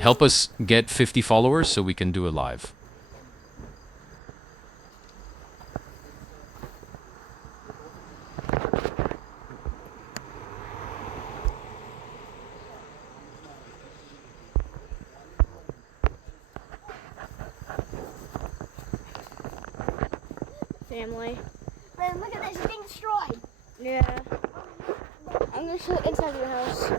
help us get 50 followers so we can do a live. Family. Man, look at this, it's being destroyed. Yeah. I'm gonna show inside your house.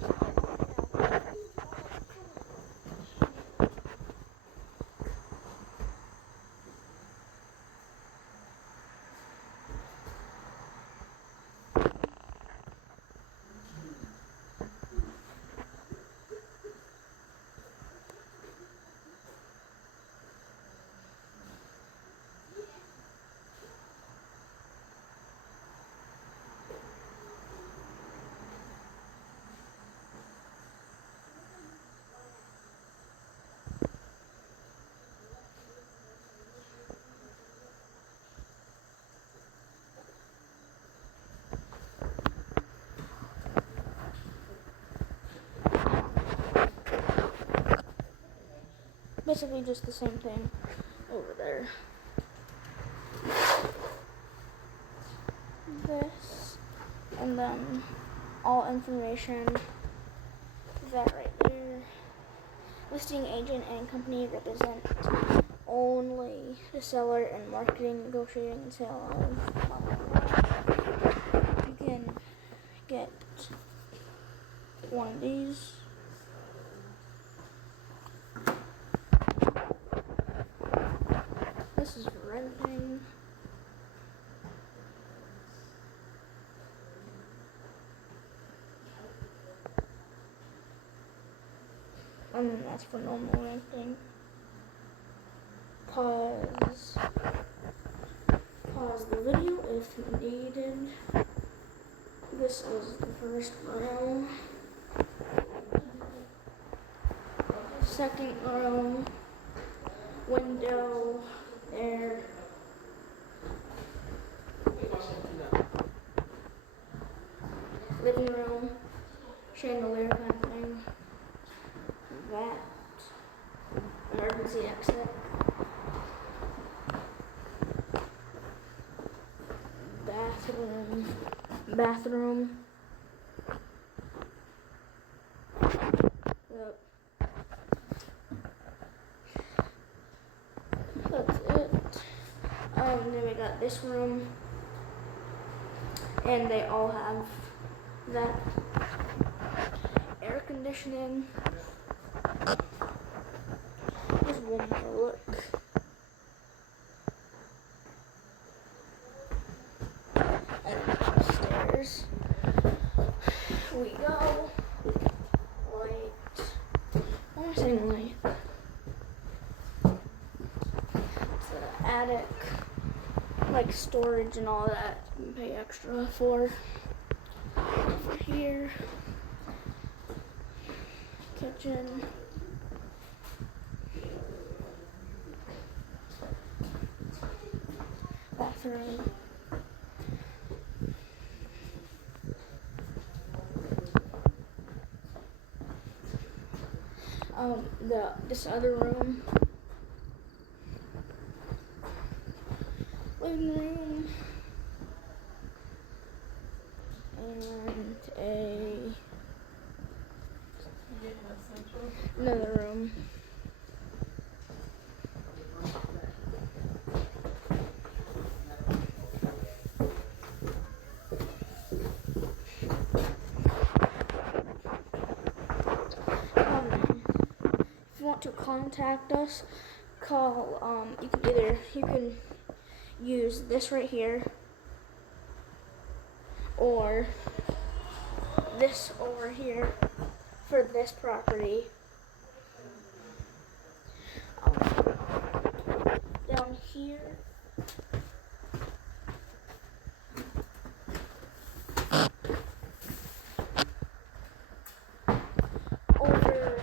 Basically just the same thing over there. This, and then all information, that right there. Listing agent and company represent only the seller and marketing, negotiating, and sale of blah, blah, blah. You can get one of these. This is for renting. That's for normal renting. Pause the video if needed. This is the first row. Second row. Window there. Living room. Chandelier kind of thing. That. Emergency exit. Bathroom. Yep. That's it. Then we got this room. And they all have that. Air conditioning. Just one more look. And upstairs we go. Light. Why am I saying light? It's the attic. Like storage and all that. You can pay extra for. Over here. Kitchen. Bathroom. This other room. Living room. And another room. If you want to contact us, call. You can use this right here, or this over here for this property. Down here. Over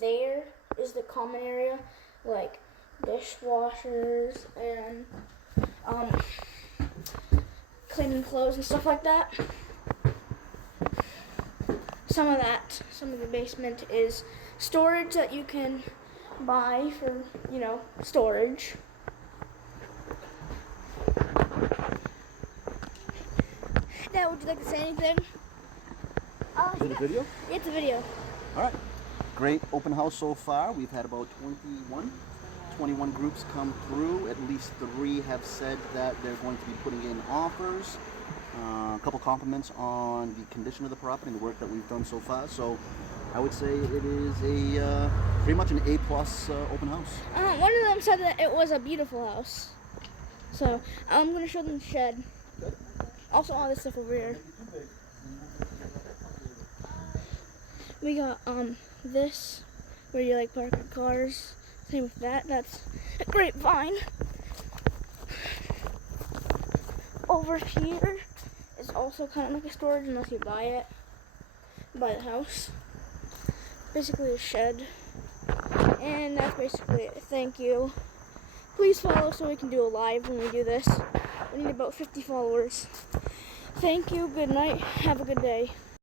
there is the common area, like dishwashers and cleaning clothes and stuff like that. Some of the basement is storage that you can buy for, storage. Dad, would you like to say anything? Is it a video? It's a video. All right. Great open house so far. We've had about 21 groups come through. At least 3 have said that they're going to be putting in offers. A couple compliments on the condition of the property and the work that we've done so far. So I would say it is a pretty much an A+ open house. One of them said that it was a beautiful house. So I'm going to show them the shed. Also all this stuff over here. We got this where you like park your cars. Same with that. That's a grapevine. Over here is also kind of like a storage unless you buy it. Buy the house. Basically a shed. And that's basically it. Thank you. Please follow so we can do a live when we do this. We need about 50 followers. Thank you. Good night. Have a good day.